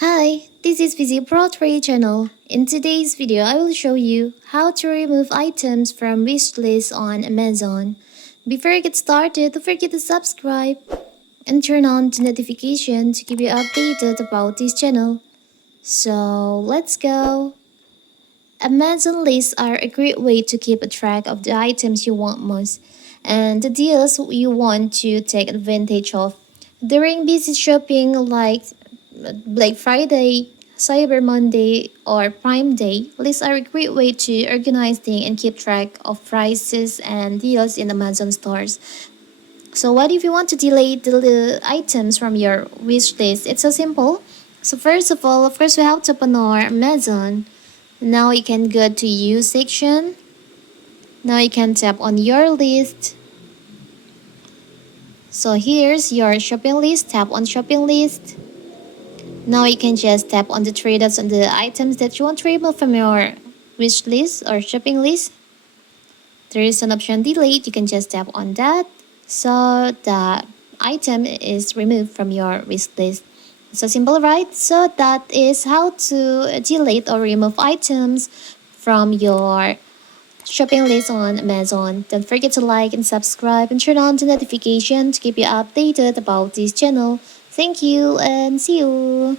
Hi, this is Visit Pro 3 channel. In today's video, I will show you how to remove items from wishlist on Amazon. Before I get started, don't forget to subscribe and turn on the notification to keep you updated about this channel. So let's go. Amazon lists are a great way to keep a track of the items you want most and the deals you want to take advantage of. During busy shopping like Black Friday, Cyber Monday, or Prime Day, lists are a great way to organize things and keep track of prices and deals in Amazon stores. So what if you want to delete the items from your wish list? It's so simple. So first of all, of course, we have to open our Amazon. Now you can go to use section. Now you can tap on your list. So here's your shopping list. Tap on shopping list. Now you can just tap on the three dots on the items that you want to remove from your wish list or shopping list. There is an option delete. You can just tap on that. So the item is removed from your wish list. So simple, right? So that is how to delete or remove items from your shopping list on Amazon. Don't forget to like and subscribe and turn on the notification to keep you updated about this channel. Thank you and see you.